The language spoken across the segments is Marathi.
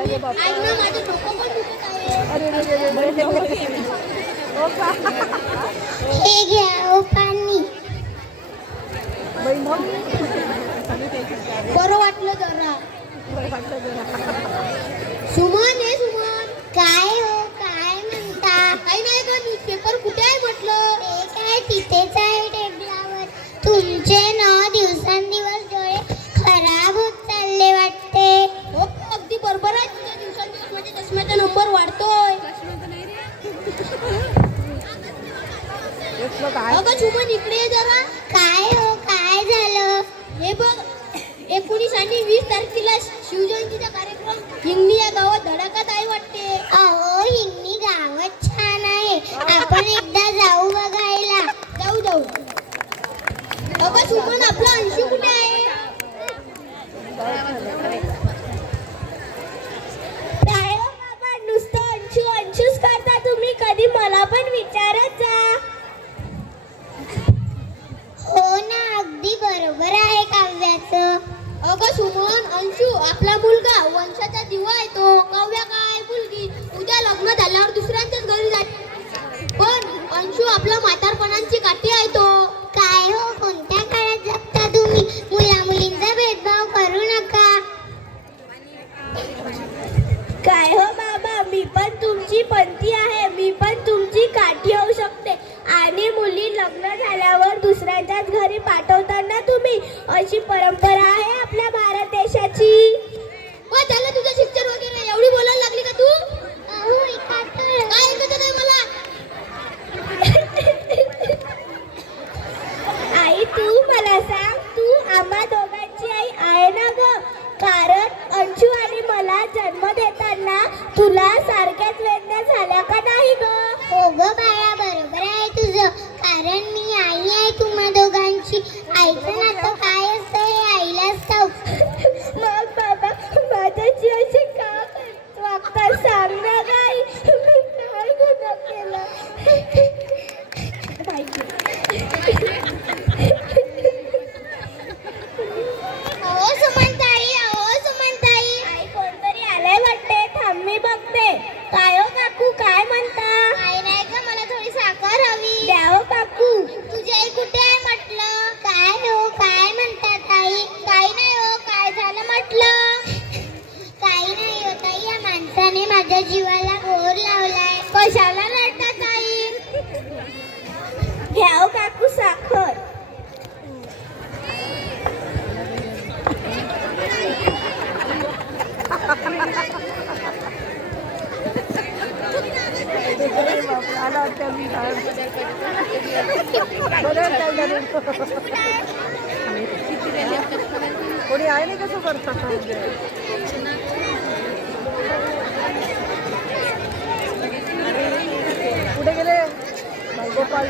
अरे बाबा, आज ना माझं डोकं पण दुखत आहे. अरे हो का हे घ्या ओ पाणी. बहीण भाऊ बरं वाटलं जरा. सुमन हे सुमन. काय हो काय म्हणता? काही नाही का, न्यूजपेपर कुठे आहे म्हटलं? ते काय तिथेच आहे टेबलावर. तुमचे ना दिवसांदिवस डोळे खराब होत चालले वाटते. हो अगदी बरोबर आहे तुझ्या. दिवसांदिवस माझ्या चष्म्याचा नंबर वाढतोय. अगं सुमन इकडे ये जरा. काय हो काय झालं? हे बघ 19 आणि 20 तारखेला शिवजयंतीचा कार्यक्रम हिंगणी या गावात धडाक्यात आहे वाटते. अहो हिंगणी गावात छान आहे. आपण एकदा जाऊ बघायला. जाऊ जाऊ. अगं सुमन आपला अंशू कुठे आहे? काय हो बाबा नुसतं अंशू अंशूच करता तुम्ही. कधी मला पण विचारत जा. हो ना अगदी बरोबर आहे काव्याचं. अगं सुमन अंशू आपला मुलगा वंशाचा दिवा आहे तो. काव्या काय मुलगी उद्या लग्न झाल्यावर दुसऱ्यांच्याच घरी जाते. पण अंशू आपला म्हातारपणाची काठी आहे तो. काय हो कोणत्या काळात जगता तुम्ही? मुला मुलींचा भेदभाव करू नका. काय हो बाबा मी पण तुमची पंथी आहे. मी पण तुमची काठी होऊ शकते. आणि मुली लग्न झाल्यावर दुसऱ्यांच्याच घरी पाठवताना तुम्ही. अशी परंपरा आहे आपल्या भारत देशाची. वा झालं तुझं शिक्षण वगैरे. एवढी बोलायला लागली का तू? काय ऐकत नाही मला? आई तू मला सांग, तू आम्हा दोघांची आई आहे ना ग? कारण अंशू आणि मला जन्म देताना तुला सारख्याच वेदना झाल्या का नाही ग? हो ग बाळा बरोबर आहे तुझं. कारण मी आई आहे तुम्हा दोघांची. आईचं नातं काय असतं हे आईलाच ठाऊक. मग बाबा माझ्याशी असे का वागता सांग ना गाई. मी काय गुन्हा केला? अहो सुमनताई, अहो सुमनताई. आई कोणतरी आलंय वाटते. थांब मी बघते. काय हो काकू काय म्हणता? काय नाही का, मला थोडी साखर हवी. द्या हो काकू. तुझी आई कुठे आहे म्हटलं? काय हो काय म्हणतात आई? काही नाही हो. काय झालं म्हटलं? काही नाही हो ताई. या माणसाने माझ्या जीवाला घोर लावलाय. कशाला रडतात आई? घ्या हो काकू साखर. कोणी आहे नाही कसं करतात. कुठे गेले गोपाल?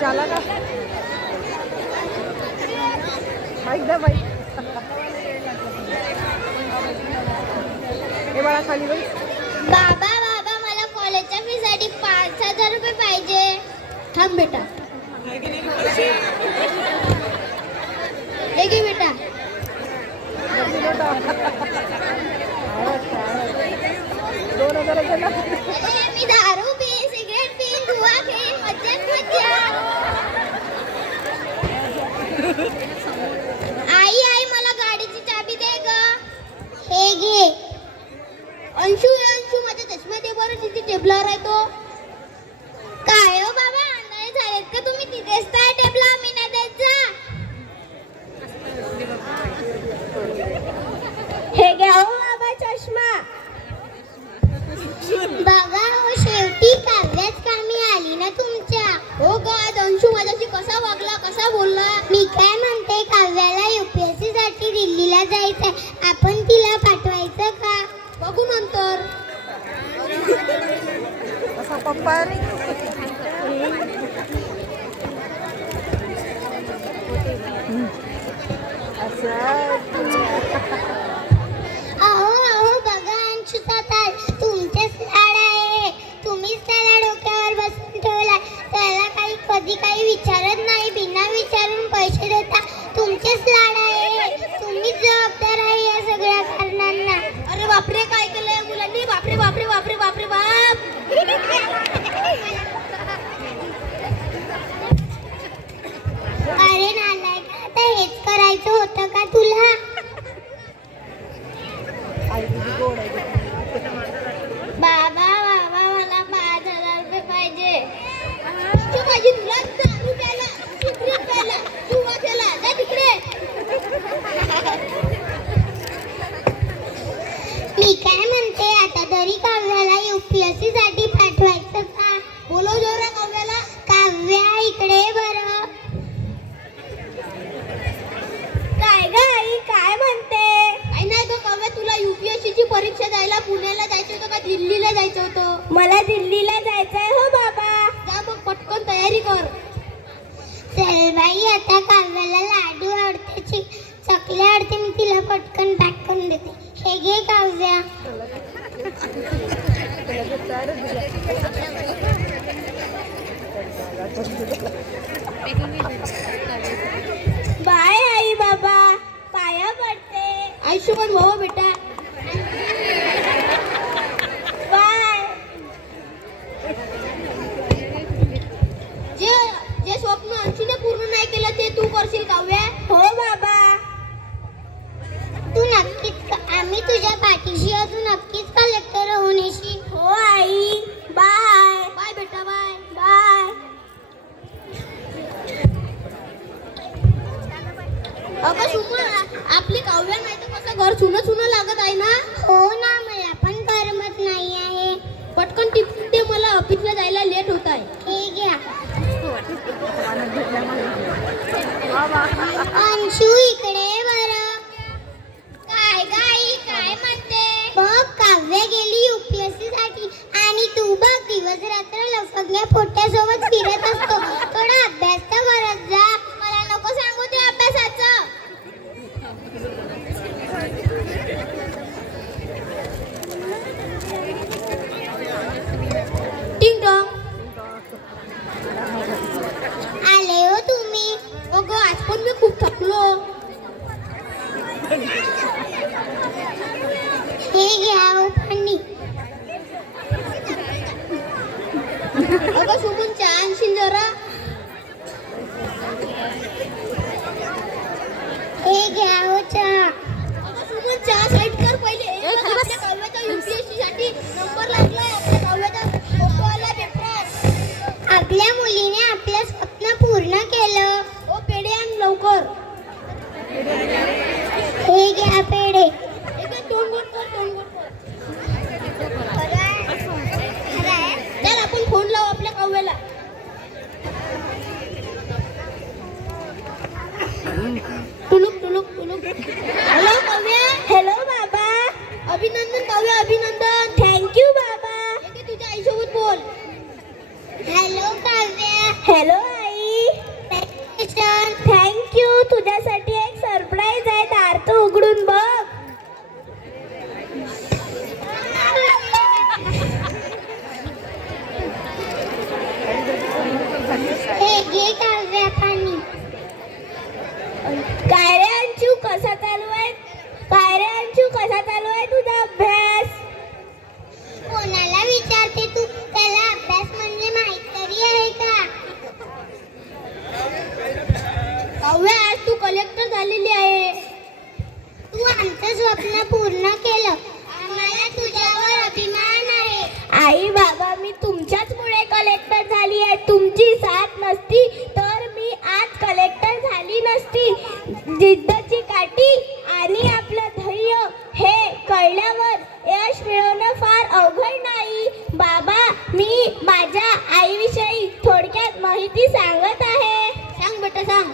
चला का माईक द्या बाई. हे बाळा खाली बाई. बाबा बाबा मला कॉलेजच्या फी साठी 5,000 रुपये पाहिजे. थांब बेटा. हे घे बेटा. दोन 2000 ना. मी दारू पी सिगरेट पी जुआ खेळ मज्जाच मज्जा. आई आई मला गाडीची चाबी दे ग. हे घे. अंशू अंशू माझ्या चष्मा दे बरं. तिथे टेबलावर आहे तो. काय हो बाबा आंधळे झालेत का तुम्ही? तिथेच काय टेबला मी नाही देत जा. हे घ्या हो बाबा चष्मा. बघा हो शेवटी काव्याच कामी आली ना तुमच्या. हो का? आज अंशू माझ्याशी कसा वागला कसा बोलला. मी काय म्हणते काव्याला UPSC साठी दिल्लीला जायचंय. आपण तिला पाठवायचं का? बघू नंतर. असा पप्पा अहो अहो बघा अंशूचा ताल तुमचेच लाड आहे. तुम्हीच त्याला डोक्यावर बसून ठेवला. त्याला काही कधी अरे नालायक, आता हेच करायचं होतं का तुला? आई तुझी गोड आहे. बाबा बाबा मला 5,000 रुपये पाहिजे. तू माझी तुला दारू प्यायला, सिगरेट प्यायला, जुवा खेळला, जा तिकडे. मी काय म्हणते, आता तरी काव्याला UPSC साठी पाठवायचं का? बोलो जोरा काव्याला. काव्या इकडे बरं. काय ग आई, काय म्हणते? आई नाही ग काव्या, तुला UPSC ची परीक्षा द्यायला पुण्याला जायचं होतं का दिल्लीला जायचं होतं? मला दिल्लीला जायचंय हो बाबा. जा मग पटकन तयारी कर. चल बाई, आता काव्याला लाडू आवडते, चकली आवडते, मी तिला पटकन पॅक करून देते. हे घे काव्या. बाय आई बाबा, पाया पडते. आयुष्यभर भाऊ बेटा. बाय. जे स्वप्न अंशीने पूर्ण नाही केलं ते तू करशील काव्या. हो बाबा. तू नक्कीच आम्ही तुझ्या पाठीशी अजून नक्कीच कलेक्टर होण्याशी. हो आई. बाय बाय बेटा. Bye bye. अगं सुमन, आपली काव्या नाही तर कसं घर सुनं सुनं लागत आहे ना. हो ना, मला पण करमत नाही आहे. पटकन टिफिन दे, मला ऑफिसला जायला लेट होत आहे. हे घ्या. अंशू इकडे बरं. काय गाई, काय म्हणते? बघ काव्या गेली UPSC साठी आणि तू बघ दिवस रात्र लफंग्या पोट्यासोबत फिरत असतो. थोडा अभ्यास तर करत जा. मला नको सांगू ते अभ्यासाचं. टिंग टॉंग. आले हो तुम्ही. अगं आज पण मी खूप थकलो. हे घ्या हो पाणी. अगं सुमन, चहा आणशील जरा. हे घ्या हो चहा. अगं सुमन, चहा साईड कर पहिले. आपल्या काव्याचा UPSC साठी नंबर लागलाय. आपल्या काव्याचा फोटो आला पेपरात. आपल्या मुलीने आपलं स्वप्न पूर्ण केलं. ओ पेढे आण लवकर. हे घ्या पेढे. तोंड गोड कर, तोंड गोड कर. चल आपण फोन लावू आपल्या काव्याला. टुलुक टुलुक टुलुक. हॅलो काव्या. हॅलो बाबा. अभिनंदन काव्या, अभिनंदन. थँक्यू बाबा. तुझ्या आईसोबत बोल. हॅलो काव्या. हॅलो आई. थँक्यू. तुझ्यासाठी एक सरप्राईज आहे, दार तर उघडून बघ. हे घे काव्या पाणी. काय रे अंशू, कसा चालू आहे? काय रे अंशू, कसा चालू आहे तुझा अभ्यास? कोणाला विचारते तू? त्याला अभ्यास म्हणजे माहित तरी आहे का? काव्या, आज तू कलेक्टर झालेली आहे. तू आमचं स्वप्न पूर्ण केलं. आम्हाला तुझ्यावर अभिमान आहे. आई बाबा, मी तुमच्याचमुळे कलेक्टर झाली आहे. तुमची साथ नसती तर मी आज कलेक्टर झाली नसती. जिद्दची काठी आणि आपलं धैर्य हे कळल्यावर यश मिळवणं फार अवघड नाही. बाबा, मी माझ्या आईविषयी थोडक्यात माहिती सांगत आहे. सांग बेटा, सांग.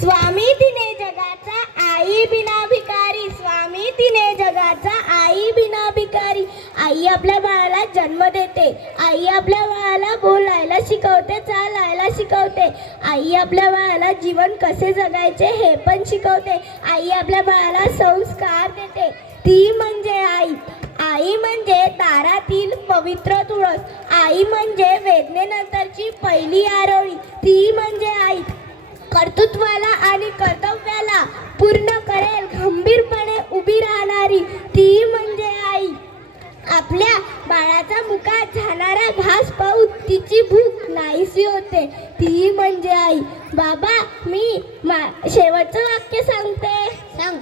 स्वामी तिने जगाचा, आई बिना भिकारी. स्वामी तिने जगाचा, आई बिना भिकारी. आई आपल्या बाळाला जन्म देते. आई आपल्या बाळाला बोलायला शिकवते, चालायला शिकवते. आई आपल्या बाळाला जीवन कसे जगायचे हे पण शिकवते. आई आपल्या बाळाला संस्कार देते. ती म्हणजे आई. आई म्हणजे दारातील पवित्र तुळस. आई म्हणजे वेदनेनंतरची पहिली आरोळी. ती म्हणजे आई. कर्तृत्वाला आणि कर्तव्याला पूर्ण करेल खंबीरपणे उभी राहणारी. ती म्हणजे आई. आपल्या बाळाला कशी होते ती म्हणजे आई. बाबा मी शेवटचं वाक्य सांगते. सांग.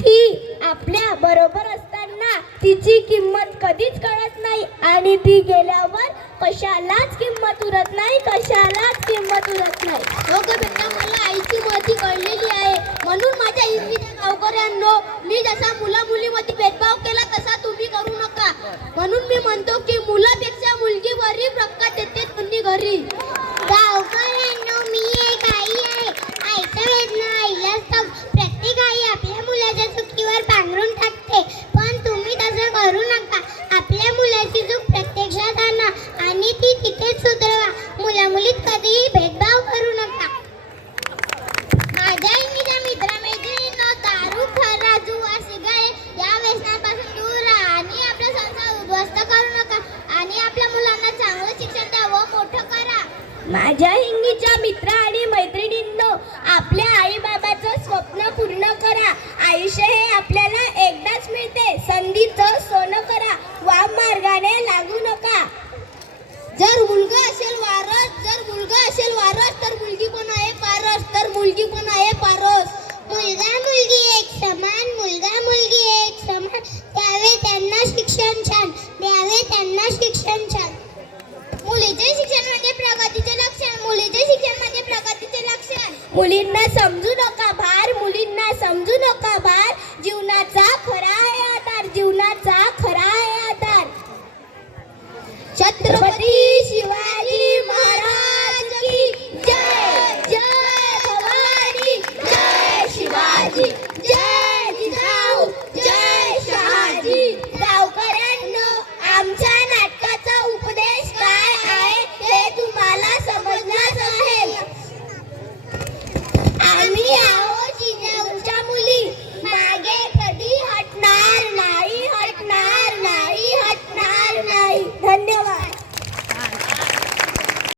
ती आपल्या बरोबर असताना तिची किंमत कधीच कळत नाही आणि ती गेल्यावर कशालाच किंमत उरत नाही, कशालाच किंमत उरत नाही. हो ग बेटा, मला आईची महती कळलेली आहे. म्हणून माझ्या हिंदीच्या गावकऱ्यांनो, मी जसा मुला मुलीमध्ये भेदभाव केला तसा तुम्ही करू नका. म्हणून मी म्हणतो की मुलापेक्षा मुलगी बरी प्रकाश देते तुम्ही घरी. गावकऱ्यांनो, मी एक आई आहे. आईच्या वेदना आईला असतात. प्रत्येक आई आपल्या मुलाच्या चुकीवर पांघरून टाकते, पण तुम्ही तसं करू नका. आपल्या मुलाची चूक प्रत्यक्षात आणा आणि ती तिथेच सुधारवा. मुला-मुलीत कधीही भेदभाव करू नका. माझ्या इंग्लिशच्या मित्र-मैत्रिणींनो, दारू, खरा, जुवा, सिगारेट या व्यसनांपासून दूर राहा आणि आपला संसार उद्ध्वस्त करू नका आणि आपल्या मुलांना चांगलं शिक्षण द्यावं, मोठं करा. माझ्या हिंदीच्या मित्र आणि मैत्रिणींनो, आपल्या आई बाबाचं स्वप्न पूर्ण करा. आयुष्य हे आपल्याला एकदाच मिळते. संधीचं सोनं करा. वाम मार्गाने लागू नका. जर मुलगा असेल वारस, जर मुलगा असेल वारस, तर मुलगी पण आहे पारस, तर मुलगी पण आहे पारस. मुलगा मुलगी एक समान, मुलगा मुलगी एक समान. द्यावे त्यांना शिक्षण छान, द्यावे त्यांना शिक्षण छान. मुलीचे शिक्षण म्हणजे प्रगतीचे लक्षण, मुलीचे शिक्षण म्हणजे प्रगतीचे लक्षण. मुलींना समजू नका,